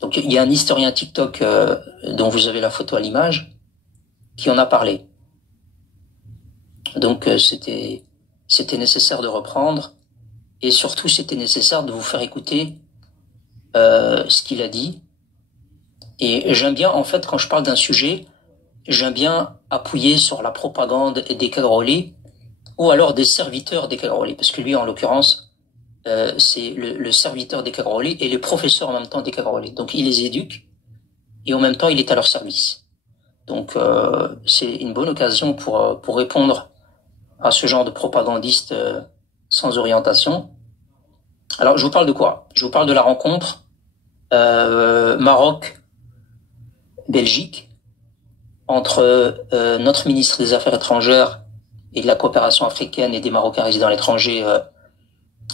Donc il y a un historien TikTok dont vous avez la photo à l'image qui en a parlé. Donc c'était nécessaire de reprendre et surtout c'était nécessaire de vous faire écouter ce qu'il a dit. Et j'aime bien, en fait, quand je parle d'un sujet, j'aime bien appuyer sur la propagande des Kagroli ou alors des serviteurs des Kagroli, parce que lui, en l'occurrence, c'est le serviteur des Kagroli et le professeur en même temps des Kagroli. Donc il les éduque et en même temps il est à leur service. Donc c'est une bonne occasion pour répondre à ce genre de propagandiste sans orientation. Alors je vous parle de quoi? Je vous parle de la rencontre Maroc-Belgique entre notre ministre des Affaires étrangères et de la coopération africaine et des Marocains résidant à l'étranger,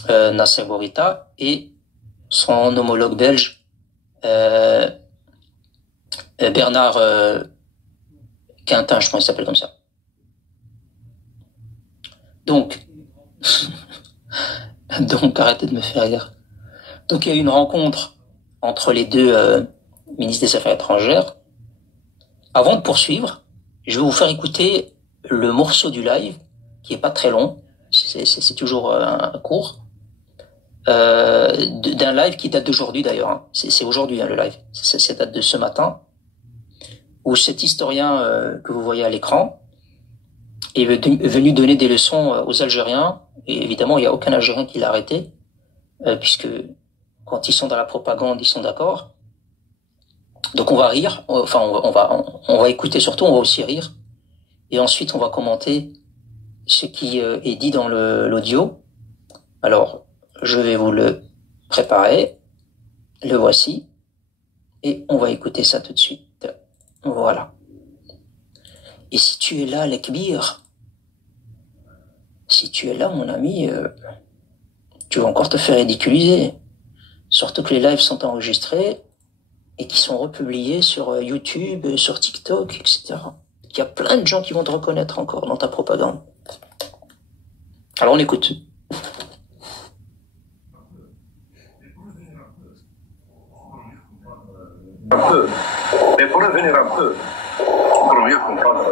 Nasser Bourita, et son homologue belge, Bernard Quintin, je pense qu'il s'appelle comme ça. Donc, arrêtez de me faire rire. Donc, il y a eu une rencontre entre les deux ministres des Affaires étrangères. Avant de poursuivre, je vais vous faire écouter le morceau du live, qui est pas très long, c'est toujours un court, d'un live qui date d'aujourd'hui d'ailleurs. Hein. C'est aujourd'hui le live, ça date de ce matin, où cet historien que vous voyez à l'écran est venu donner des leçons aux Algériens, et évidemment il n'y a aucun Algérien qui l'a arrêté, puisque quand ils sont dans la propagande, ils sont d'accord. Donc on va rire, enfin on va écouter surtout, on va aussi rire, et ensuite on va commenter ce qui est dit dans l'audio. Alors je vais vous le préparer, le voici, et on va écouter ça tout de suite. Voilà. Et si tu es là, Lekbir, si tu es là, mon ami, tu vas encore te faire ridiculiser. Surtout que les lives sont enregistrés et qui sont republiés sur YouTube, sur TikTok, etc. Il y a plein de gens qui vont te reconnaître encore dans ta propagande. Alors on écoute. Un peu. Mais pour revenir un peu, pour mieux comprendre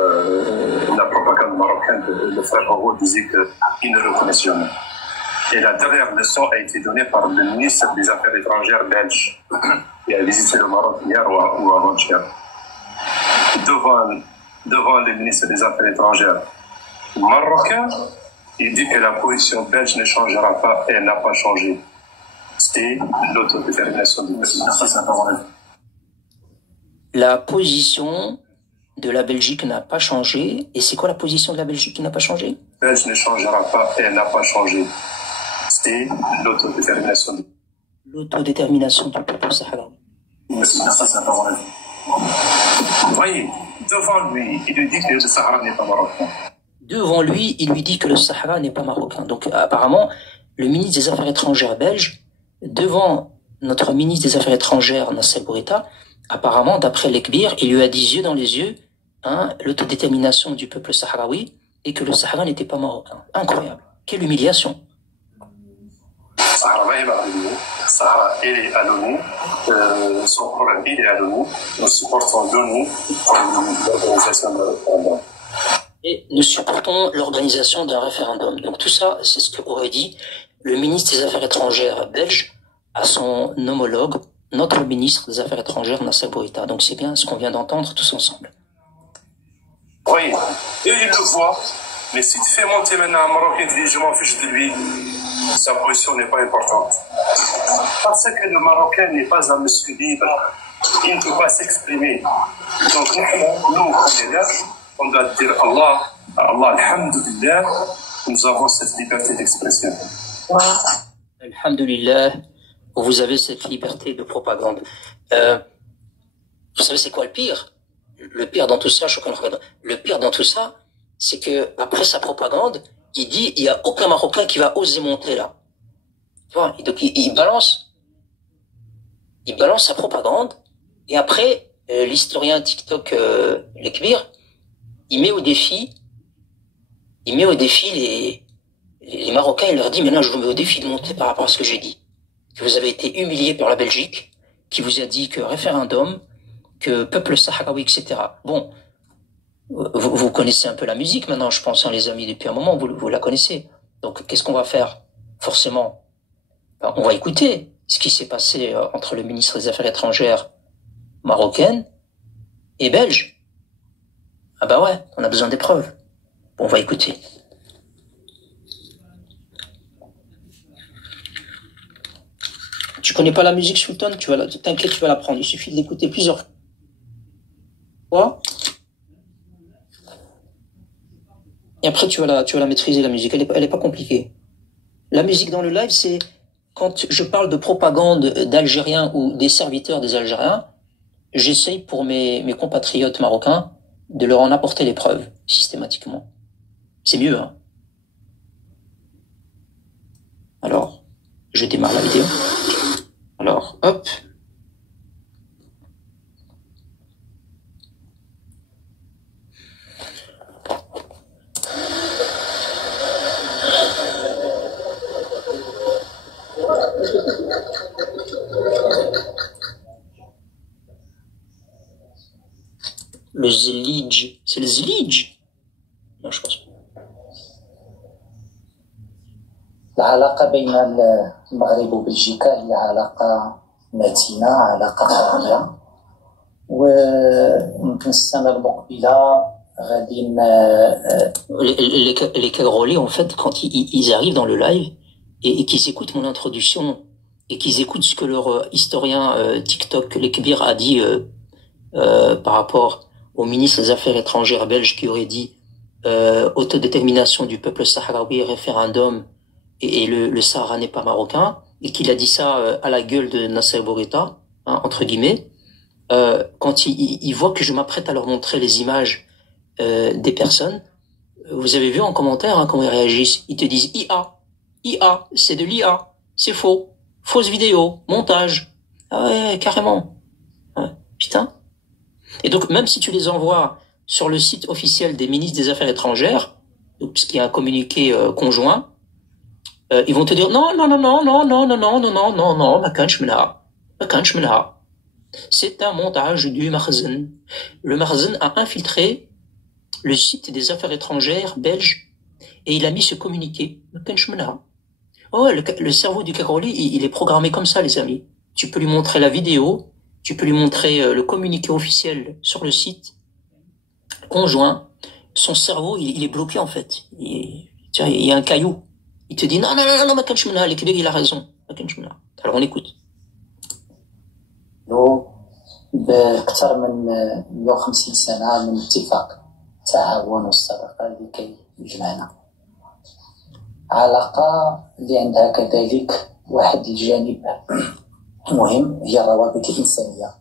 la propagande marocaine, le frère Roro disait qu'il ne reconnaissait jamais. Et la dernière leçon a été donnée par le ministre des Affaires étrangères belge, qui a visité le Maroc hier ou avant-hier. Devant le ministre des Affaires étrangères marocain, il dit que la position belge ne changera pas et elle n'a pas changé. C'est l'autodétermination du peuple. La position de la Belgique n'a pas changé. Et c'est quoi la position de la Belgique qui n'a pas changé? La Belgique ne changera pas et elle n'a pas changé. C'est l'autodétermination. L'autodétermination du peuple sahraoui. Merci, ça parole. Vous voyez, devant lui, il lui dit que le Sahara n'est pas marocain. Devant lui, il lui dit que le Sahara n'est pas marocain. Donc apparemment, le ministre des Affaires étrangères belge, devant notre ministre des Affaires étrangères, Nasser Bourita, apparemment, d'après Lekbir, il lui a dit yeux dans les yeux l'autodétermination du peuple sahraoui et que le Sahara n'était pas marocain. Incroyable. Quelle humiliation. Sahara, Sahara, il est à l'ONU. Son problème, il est à l'ONU. Nous supportons l'ONU l'organisation d'un référendum. Et nous supportons l'organisation d'un référendum. Donc tout ça, c'est ce qu'aurait dit le ministre des Affaires étrangères belge à son homologue, notre ministre des Affaires étrangères, Nasser Bourita. Donc c'est bien ce qu'on vient d'entendre tous ensemble. Oui, et il le voit. Mais si tu fais monter maintenant un Marocain qui dit je m'en fiche de lui, sa position n'est pas importante. Parce que le Marocain n'est pas un monsieur libre. Il ne peut pas s'exprimer. Donc nous, on est là, on doit dire Allah, alhamdulillah, nous avons cette liberté d'expression. Alhamdulillah, vous avez cette liberté de propagande. Vous savez c'est quoi le pire? Le pire dans tout ça, le pire dans tout ça, c'est que après sa propagande, il dit il y a aucun Marocain qui va oser monter là. Tu vois, donc il balance sa propagande et après l'historien TikTok Lekbir, il met au défi les Marocains. Il leur dit maintenant je vous mets au défi de monter par rapport à ce que j'ai dit, que vous avez été humiliés par la Belgique, qui vous a dit que référendum, que peuple sahraoui, etc. Bon, vous connaissez un peu la musique maintenant, je pense, hein, les amis, depuis un moment, vous la connaissez. Donc, qu'est-ce qu'on va faire? Forcément, ben, on va écouter ce qui s'est passé entre le ministre des Affaires étrangères marocaine et belge. Ah bah ouais, on a besoin des preuves. Bon, on va écouter. Tu connais pas la musique Sultan, t'inquiète, tu vas l'apprendre. Il suffit de l'écouter plusieurs fois. Et après, tu vas la maîtriser, la musique. Elle est pas compliquée. La musique dans le live, c'est quand je parle de propagande d'Algériens ou des serviteurs des Algériens, j'essaye pour mes compatriotes marocains de leur en apporter les preuves, systématiquement. C'est mieux, hein. Alors, je démarre la vidéo. Alors, hop. Le Zlidj, c'est le Zlidj? Non, je pense pas. العلاقة بين المغرب وبلجيكا هي علاقة متينة، علاقة قوية، ويمكن السنة المقبلة غادي les Cagrolais, en fait, quand ils arrivent dans le live et qu'ils écoutent mon introduction et qu'ils écoutent ce que leur historien TikTok, Lekbir, a dit par rapport au ministre des Affaires étrangères belge qui aurait dit autodétermination du peuple sahraoui, référendum, et le Sahara n'est pas marocain, et qu'il a dit ça à la gueule de Nasser Bourita, hein, entre guillemets, quand ils voient que je m'apprête à leur montrer les images des personnes, vous avez vu en commentaire hein, comment ils réagissent. Ils te disent IA, c'est de l'IA, c'est faux, fausse vidéo, montage. Ah ouais, carrément. Ouais, putain. Et donc même si tu les envoies sur le site officiel des ministres des Affaires étrangères, donc, ce qui est un communiqué conjoint, ils vont te dire non, c'est un montage du Makhzen. Le Makhzen a infiltré le site des Affaires étrangères belges et il a mis ce communiqué. Oh, le cerveau du Cagroli, il est programmé comme ça, les amis. Tu peux lui montrer la vidéo, tu peux lui montrer le communiqué officiel sur le site conjoint. Son cerveau, il est bloqué en fait. Il y a un caillou. Il te dit non, le Kébér, il a raison. Alors on écoute. بأكثر من 150 سنة من اتفاق التعاون والصداقة لكي يجمعنا، علاقة اللي عندها كذلك واحد الجانب مهم هي الروابط الإنسانية،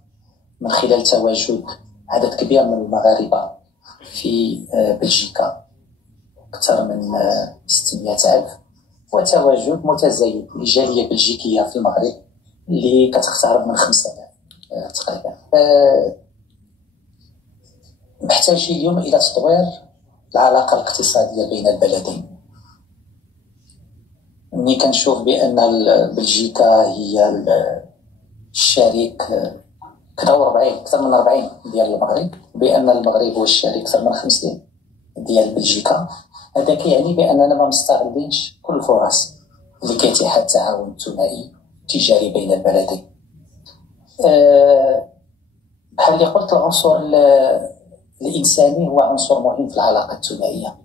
من خلال تواجد عدد كبير من المغاربة في بلجيكا أكثر من 600,000، وتواجد متزايد للجالية البلجيكية في المغرب اللي كتقترب من 5,000 تقريبا. محتاجين اليوم إلى تطوير العلاقة الاقتصادية بين البلدين. ملي كنشوف بأن بلجيكا هي الشريك أكثر من 40 ديال المغرب، بأن المغرب هو الشريك أكثر من 50 ديال بلجيكا، هذا كيعني بأننا ما مستغلينش كل الفرص اللي كيتيحها التعاون الثنائي التجاري بين البلدين. بحال اللي قلت العنصر الإنساني هو عنصر مهم في العلاقة الثنائية،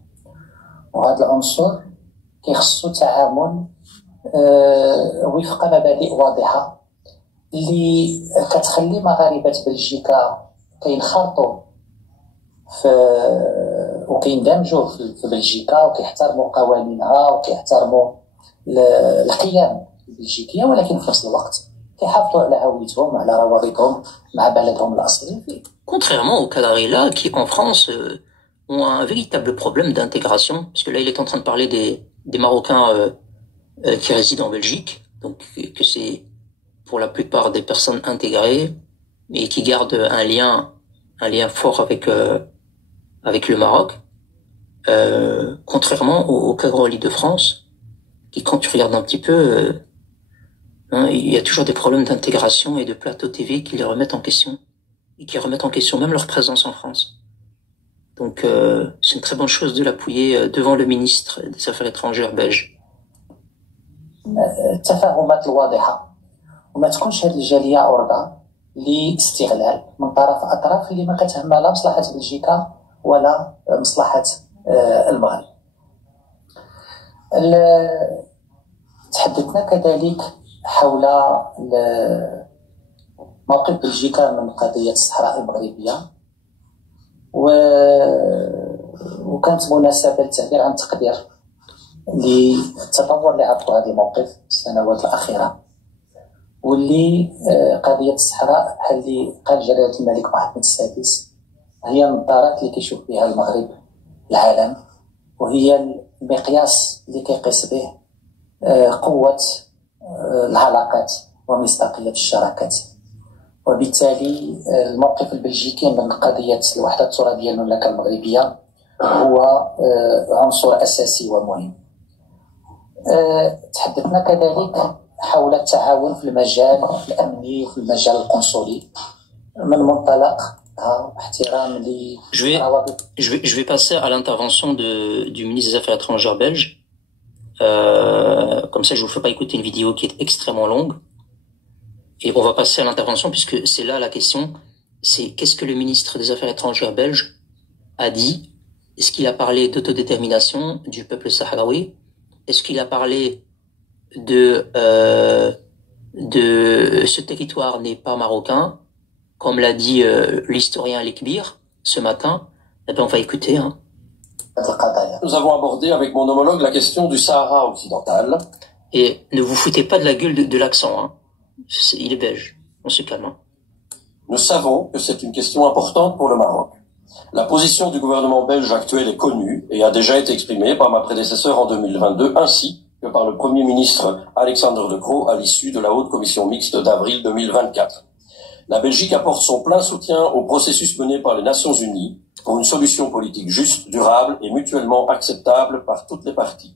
وهذا العنصر كيخصو تعامل وفق مبادئ واضحة اللي كتخلي مغاربة بلجيكا كينخرطوا وكيندمجوا في بلجيكا وكيحترموا قوانينها وكيحترموا القيم البلجيكية، ولكن في نفس الوقت كيحافظوا على هويتهم وعلى روابطهم مع بلدهم الأصلي. Contrairement aux Calarilla qui en France ont un véritable problème d'intégration, parce que là il est en train de parler des Marocains qui résident en Belgique, donc que c'est pour la plupart des personnes intégrées et qui gardent un lien fort avec le Maroc, contrairement aux Cagroli de France, qui quand tu regardes un petit peu Hein, il y a toujours des problèmes d'intégration et de plateau TV qui les remettent en question. Et qui remettent en question même leur présence en France. Donc c'est une très bonne chose de l'appuyer devant le ministre des Affaires étrangères belge. التفاهمات الواضحة وما تكونش هذه الجالية عرضة لاستغلال من طرف أطراف اللي ما كتهمها لا مصلحة بلجيكا ولا مصلحة المغرب. تحدثنا كذلك حول موقف بلجيكا من قضية الصحراء المغربية وكانت مناسبة للتعبير عن التقدير للتطور اللي عرضوا هذا الموقف في السنوات الأخيرة واللي قضية الصحراء بحال اللي قال جلالة الملك محمد السادس هي النظارات اللي كيشوف بها المغرب العالم وهي المقياس اللي كيقيس به قوة العلاقات ومصداقية الشراكات. وبالتالي الموقف البلجيكي من قضية الوحدة الترابية للمملكة المغربية هو عنصر أساسي ومهم. تحدثنا كذلك حول التعاون في المجال الأمني وفي المجال القنصلي من منطلق احترام Je vais passer à l'intervention du ministre des Affaires étrangères belge. Comme ça, je vous fais pas écouter une vidéo qui est extrêmement longue. Et on va passer à l'intervention puisque c'est là la question. C'est qu'est-ce que le ministre des Affaires étrangères belge a dit? Est-ce qu'il a parlé d'autodétermination du peuple sahraoui? Est-ce qu'il a parlé de ce territoire n'est pas marocain, comme l'a dit l'historien Lekbir ce matin? Eh ben, on va écouter. Hein. Nous avons abordé avec mon homologue la question du Sahara occidental. Et ne vous foutez pas de la gueule de l'accent. Hein. Il est belge. On se calme. Nous savons que c'est une question importante pour le Maroc. La position du gouvernement belge actuel est connue et a déjà été exprimée par ma prédécesseur en 2022 ainsi que par le Premier ministre Alexander De Croo à l'issue de la haute commission mixte d'avril 2024. La Belgique apporte son plein soutien au processus mené par les Nations Unies pour une solution politique juste, durable et mutuellement acceptable par toutes les parties.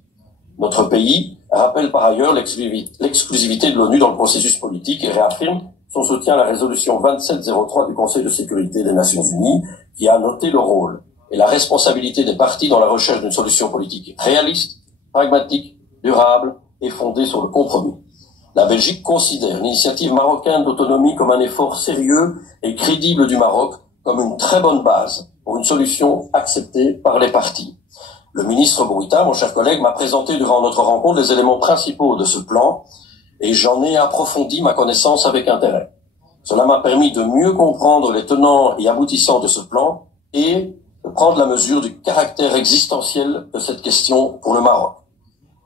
Notre pays rappelle par ailleurs l'exclusivité de l'ONU dans le processus politique et réaffirme son soutien à la résolution 2703 du Conseil de sécurité des Nations Unies qui a noté le rôle et la responsabilité des parties dans la recherche d'une solution politique réaliste, pragmatique, durable et fondée sur le compromis. La Belgique considère l'initiative marocaine d'autonomie comme un effort sérieux et crédible du Maroc comme une très bonne base pour une solution acceptée par les parties. Le ministre Bouita, mon cher collègue, m'a présenté durant notre rencontre les éléments principaux de ce plan et j'en ai approfondi ma connaissance avec intérêt. Cela m'a permis de mieux comprendre les tenants et aboutissants de ce plan et de prendre la mesure du caractère existentiel de cette question pour le Maroc.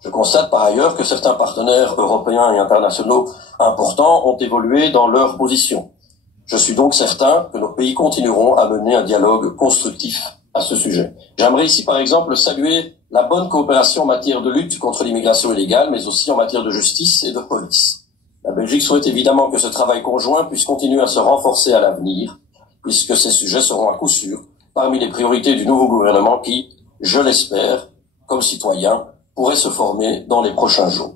Je constate par ailleurs que certains partenaires européens et internationaux importants ont évolué dans leur position. Je suis donc certain que nos pays continueront à mener un dialogue constructif à ce sujet. J'aimerais ici par exemple saluer la bonne coopération en matière de lutte contre l'immigration illégale, mais aussi en matière de justice et de police. La Belgique souhaite évidemment que ce travail conjoint puisse continuer à se renforcer à l'avenir, puisque ces sujets seront à coup sûr parmi les priorités du nouveau gouvernement qui, je l'espère, comme citoyen, pourrait se former dans les prochains jours.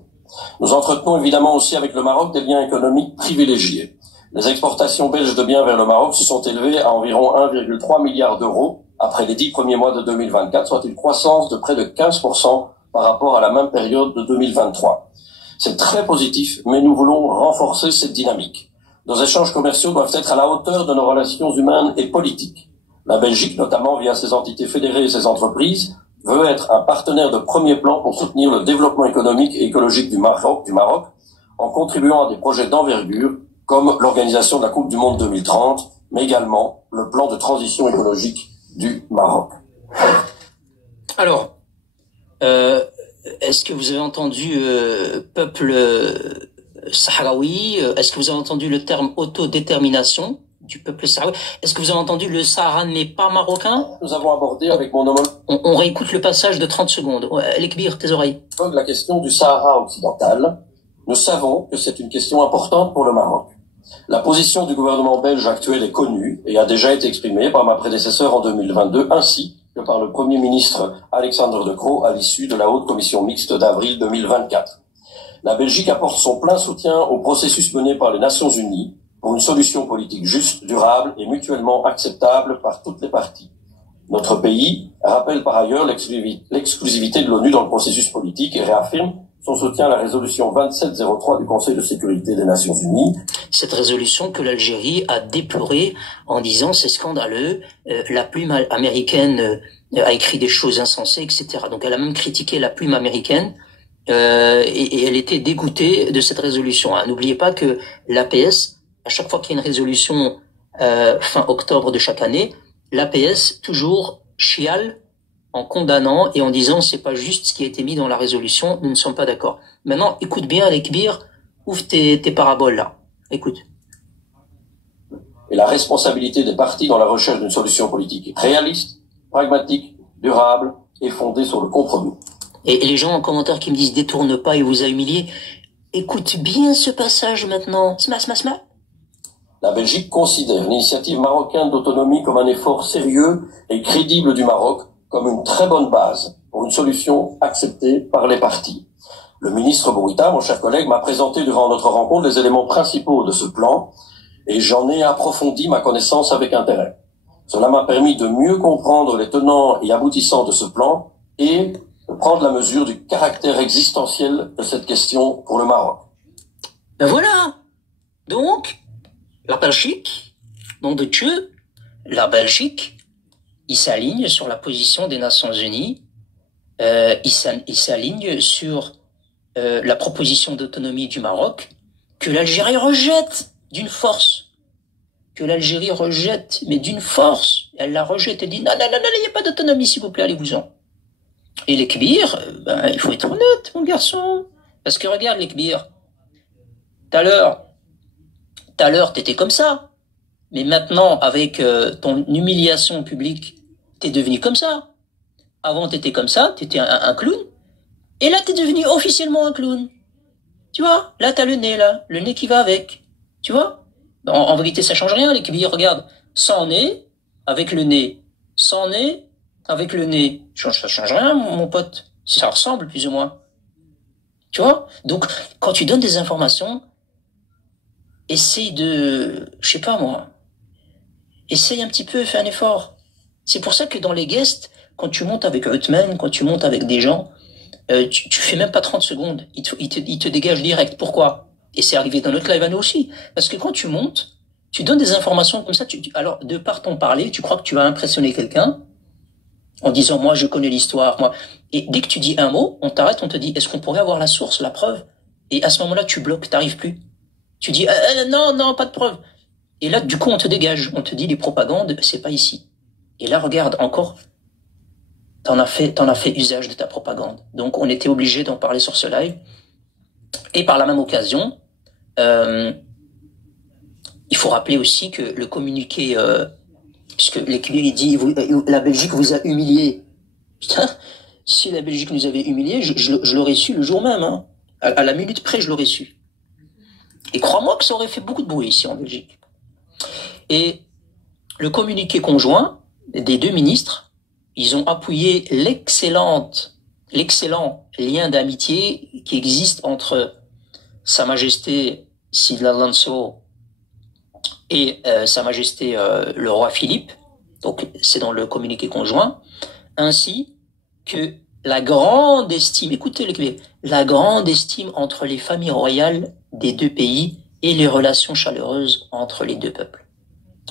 Nous entretenons évidemment aussi avec le Maroc des liens économiques privilégiés. Les exportations belges de biens vers le Maroc se sont élevées à environ 1,3 milliard d'euros après les 10 premiers mois de 2024, soit une croissance de près de 15% par rapport à la même période de 2023. C'est très positif, mais nous voulons renforcer cette dynamique. Nos échanges commerciaux doivent être à la hauteur de nos relations humaines et politiques. La Belgique, notamment via ses entités fédérées et ses entreprises, veut être un partenaire de premier plan pour soutenir le développement économique et écologique du Maroc, en contribuant à des projets d'envergure comme l'organisation de la Coupe du Monde 2030, mais également le plan de transition écologique du Maroc. Alors, est-ce que vous avez entendu peuple sahraoui? Est-ce que vous avez entendu le terme autodétermination du peuple sahraoui? Est-ce que vous avez entendu le Sahara n'est pas marocain? Nous avons abordé avec mon homologue... On réécoute le passage de 30 secondes. Lekbir, tes oreilles. La question du Sahara occidental. Nous savons que c'est une question importante pour le Maroc. La position du gouvernement belge actuel est connue et a déjà été exprimée par ma prédécesseur en 2022 ainsi que par le Premier ministre Alexander De Croo à l'issue de la haute commission mixte d'avril 2024. La Belgique apporte son plein soutien au processus mené par les Nations Unies pour une solution politique juste, durable et mutuellement acceptable par toutes les parties. Notre pays rappelle par ailleurs l'exclusivité de l'ONU dans le processus politique et réaffirme son soutien à la résolution 2703 du Conseil de sécurité des Nations Unies. Cette résolution que l'Algérie a déplorée en disant c'est scandaleux, la plume américaine a écrit des choses insensées, etc. Donc elle a même critiqué la plume américaine et elle était dégoûtée de cette résolution. Hein. N'oubliez pas que l'APS, à chaque fois qu'il y a une résolution fin octobre de chaque année, l'APS toujours chiale en condamnant et en disant c'est pas juste ce qui a été mis dans la résolution, nous ne sommes pas d'accord. Maintenant, écoute bien avec Bir, ouvre tes paraboles là. Écoute. Et la responsabilité des partis dans la recherche d'une solution politique réaliste, pragmatique, durable et fondée sur le compromis. Et les gens en commentaire qui me disent détourne pas, il vous a humilié. Écoute bien ce passage maintenant. Sma. La Belgique considère l'initiative marocaine d'autonomie comme un effort sérieux et crédible du Maroc, comme une très bonne base pour une solution acceptée par les partis. Le ministre Bouita, mon cher collègue, m'a présenté durant notre rencontre les éléments principaux de ce plan et j'en ai approfondi ma connaissance avec intérêt. Cela m'a permis de mieux comprendre les tenants et aboutissants de ce plan et de prendre la mesure du caractère existentiel de cette question pour le Maroc. Ben voilà. Donc, la Belgique, nom de Dieu, la Belgique, il s'aligne sur la position des Nations Unies, il s'aligne sur la proposition d'autonomie du Maroc, que l'Algérie rejette d'une force. Que l'Algérie rejette, mais d'une force. Elle la rejette, elle dit non, il n'y a pas d'autonomie, s'il vous plaît, allez-vous-en. Et les Kbir, il faut être honnête, mon garçon. Parce que regarde les Kbir. Tout à l'heure, t'étais comme ça. Mais maintenant, avec ton humiliation publique, t'es devenu comme ça. Avant, t'étais comme ça, t'étais un clown. Et là, t'es devenu officiellement un clown. Tu vois, là, t'as le nez qui va avec. Tu vois, en vérité, ça change rien, les Kbir. Regarde, sans nez, avec le nez. Sans nez, avec le nez. Ça change rien, mon pote. Ça ressemble, plus ou moins. Tu vois? Donc, quand tu donnes des informations, essaye de, je sais pas moi, essaye un petit peu, fais un effort. C'est pour ça que dans les guests, quand tu montes avec Othman, quand tu montes avec des gens, tu fais même pas 30 secondes. Ils te dégagent direct. Pourquoi? Et c'est arrivé dans notre live à nous aussi. Parce que quand tu montes, tu donnes des informations comme ça, alors, de par ton parler, tu crois que tu vas impressionner quelqu'un, en disant, moi, je connais l'histoire, moi. Et dès que tu dis un mot, on t'arrête, on te dit, est-ce qu'on pourrait avoir la source, la preuve? Et à ce moment-là, tu bloques, t'arrives plus. Tu dis, non, pas de preuve. Et là, du coup, on te dégage. On te dit, les propagandes, c'est pas ici. Et là, regarde, encore, t'en as fait usage de ta propagande. Donc, on était obligé d'en parler sur ce live. Et par la même occasion, il faut rappeler aussi que le communiqué, puisque l'équilibre, il dit, la Belgique vous a humilié. Putain, si la Belgique nous avait humilié, je l'aurais su le jour même, hein. À la minute près, je l'aurais su. Et crois-moi que ça aurait fait beaucoup de bruit ici en Belgique. Et le communiqué conjoint des deux ministres, ils ont appuyé l'excellent lien d'amitié qui existe entre Sa Majesté Sid Alonso et Sa Majesté le roi Philippe. Donc c'est dans le communiqué conjoint, ainsi que la grande estime, écoutez la grande estime entre les familles royales des deux pays et les relations chaleureuses entre les deux peuples.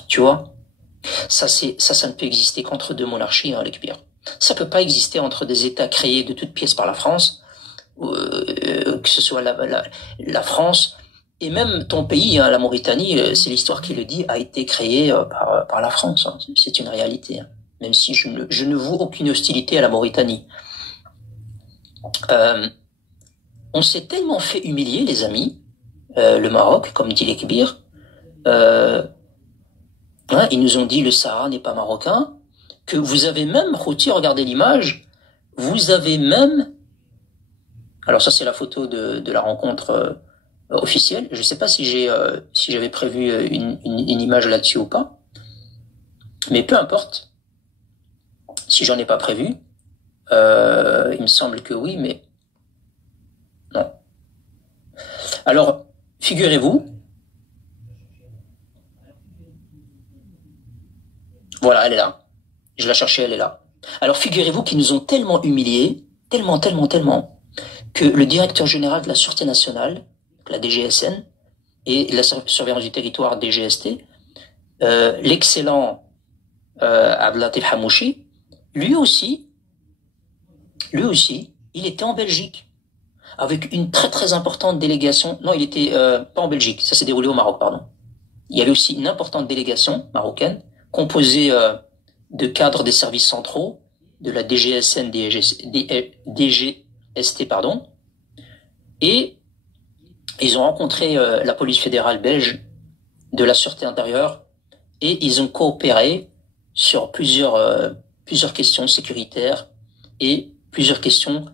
Tu vois, ça ne peut exister qu'entre deux monarchies, hein, les Kbir. Ça peut pas exister entre des États créés de toutes pièces par la France, que ce soit la France et même ton pays, hein, la Mauritanie, c'est l'histoire qui le dit, a été créé par la France. Hein. C'est une réalité, hein. Même si je ne voue aucune hostilité à la Mauritanie. On s'est tellement fait humilier, les amis, le Maroc, comme dit les Kbir, ils nous ont dit le Sahara n'est pas marocain, que vous avez même, Routi, regardez l'image, vous avez même, alors ça c'est la photo de la rencontre officielle, je sais pas si j'avais prévu une image là-dessus ou pas, mais peu importe, si j'en ai pas prévu, il me semble que oui, mais non. Alors, figurez-vous, voilà, elle est là. Je la cherchais, elle est là. Alors, figurez-vous qu'ils nous ont tellement humiliés, tellement, que le directeur général de la Sûreté nationale, la DGSN, et la surveillance du territoire DGST, l'excellent Abdelatif Hamouchi, lui aussi, il était en Belgique, avec une très importante délégation. Non, il était pas en Belgique, ça s'est déroulé au Maroc, pardon. Il y avait aussi une importante délégation marocaine, composée de cadres des services centraux, de la DGSN, DGST, pardon, et ils ont rencontré la police fédérale belge de la sûreté intérieure et ils ont coopéré sur plusieurs questions sécuritaires et plusieurs questions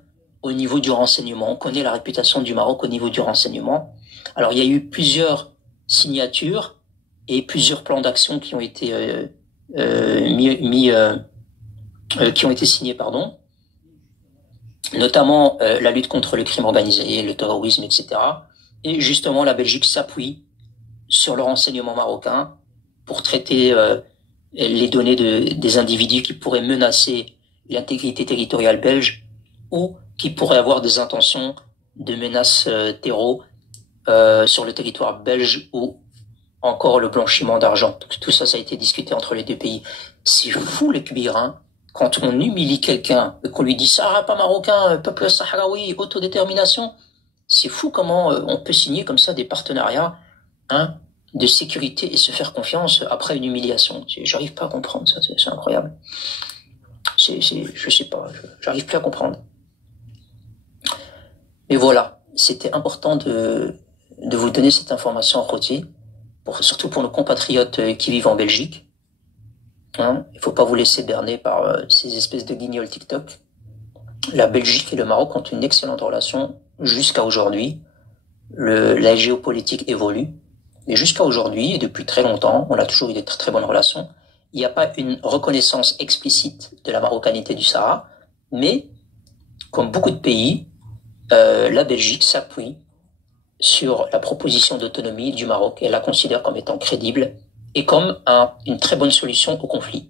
au niveau du renseignement. On connaît la réputation du Maroc au niveau du renseignement. Alors il y a eu plusieurs signatures et plusieurs plans d'action qui ont été qui ont été signés, pardon, notamment la lutte contre le crime organisé, le terrorisme, etc. Et justement, la Belgique s'appuie sur le renseignement marocain pour traiter les données des individus qui pourraient menacer l'intégrité territoriale belge ou qui pourraient avoir des intentions de menaces terreau sur le territoire belge ou encore le blanchiment d'argent. Tout ça, ça a été discuté entre les deux pays. C'est fou les Kbir, hein. Quand on humilie quelqu'un, qu'on lui dit Sahara pas marocain, peuple sahraoui, autodétermination, c'est fou comment on peut signer comme ça des partenariats, hein, de sécurité et se faire confiance après une humiliation. J'arrive pas à comprendre ça, c'est incroyable. Je sais pas, j'arrive plus à comprendre. Mais voilà, c'était important de vous donner cette information en côté, surtout pour nos compatriotes qui vivent en Belgique. Hein, il faut pas vous laisser berner par ces espèces de guignols TikTok. La Belgique et le Maroc ont une excellente relation jusqu'à aujourd'hui. La géopolitique évolue, mais jusqu'à aujourd'hui et depuis très longtemps, on a toujours eu des très bonnes relations. Il n'y a pas une reconnaissance explicite de la marocanité du Sahara, mais comme beaucoup de pays, la Belgique s'appuie sur la proposition d'autonomie du Maroc et la considère comme étant crédible et comme une très bonne solution au conflit.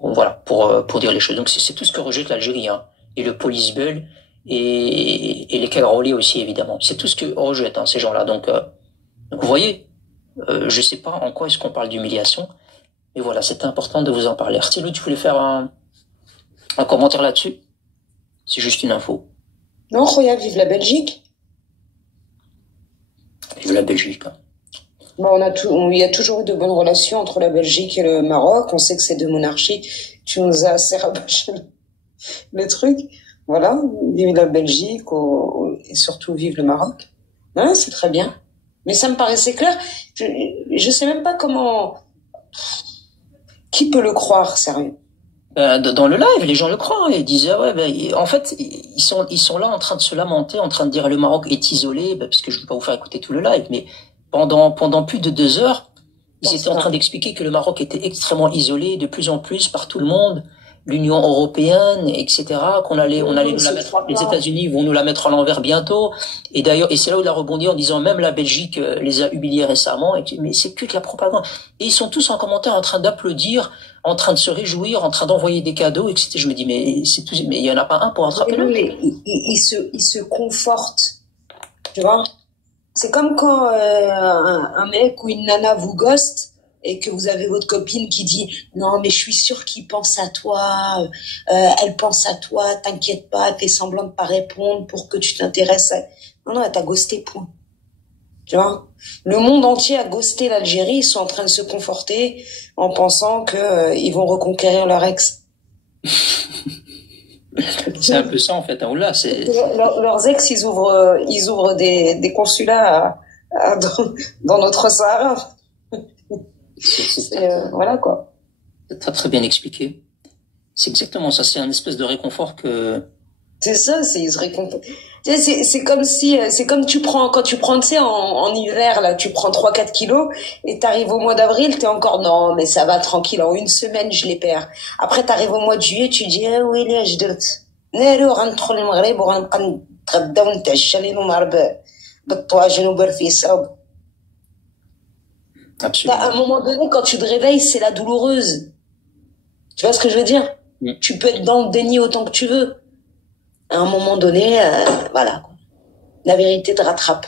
Voilà, pour dire les choses. Donc c'est tout ce que rejette l'Algérie, hein. Et le police bull et les Kagroli aussi, évidemment. C'est tout ce que rejette, hein, ces gens-là. Donc vous voyez, je sais pas en quoi est-ce qu'on parle d'humiliation, mais voilà, c'était important de vous en parler. Artilo, tu voulais faire un commentaire là-dessus? C'est juste une info. Non, Khoya, vive la Belgique. Vive la Belgique, hein. Bah, il y a toujours eu de bonnes relations entre la Belgique et le Maroc. On sait que c'est deux monarchies. Tu nous as assez rabâché les trucs. Voilà. Vive la Belgique et surtout vive le Maroc. Ouais, c'est très bien. Mais ça me paraissait clair. Je sais même pas comment, qui peut le croire, sérieux? Dans le live, les gens le croient. Ils disent, ah ouais, en fait, ils sont là en train de se lamenter, en train de dire le Maroc est isolé, parce que je ne vais pas vous faire écouter tout le live, mais pendant plus de 2 heures, ils étaient en train d'expliquer que le Maroc était extrêmement isolé de plus en plus par tout le monde, l'Union européenne, etc., on allait nous la mettre, les États-Unis vont nous la mettre à l'envers bientôt. Et d'ailleurs, et c'est là où il a rebondi en disant même la Belgique les a humiliés récemment, mais c'est que de la propagande. Et ils sont tous en commentaire en train d'applaudir, en train de se réjouir, en train d'envoyer des cadeaux, etc. Je me dis, mais c'est tout, mais il y en a pas un pour attraper l'autre. Il se conforte, tu vois. C'est comme quand un mec ou une nana vous ghost et que vous avez votre copine qui dit non mais je suis sûre qu'il pense à toi, elle pense à toi, t'inquiète pas, fais semblant de pas répondre pour que tu t'intéresses. Non, elle t'a ghosté, point. Tu vois, le monde entier a ghosté l'Algérie, ils sont en train de se conforter en pensant que ils vont reconquérir leur ex. C'est un peu ça en fait, hein, là, leurs ex, ils ouvrent des consulats dans notre Sahara. Voilà quoi. T'as très bien expliqué. C'est exactement ça, c'est un espèce de réconfort que... C'est ça, ils se réconfortent. C'est comme si, c'est comme quand tu prends, tu sais, en hiver, là, tu prends 3-4 kilos, et t'arrives au mois d'avril, t'es encore, non, mais ça va tranquille, en une semaine, je les perds. Après, t'arrives au mois de juillet, tu dis, ah oui, là, Absolument. À un moment donné, quand tu te réveilles, c'est la douloureuse. Tu vois ce que je veux dire? Tu peux être dans le déni autant que tu veux. À un moment donné, voilà. La vérité te rattrape.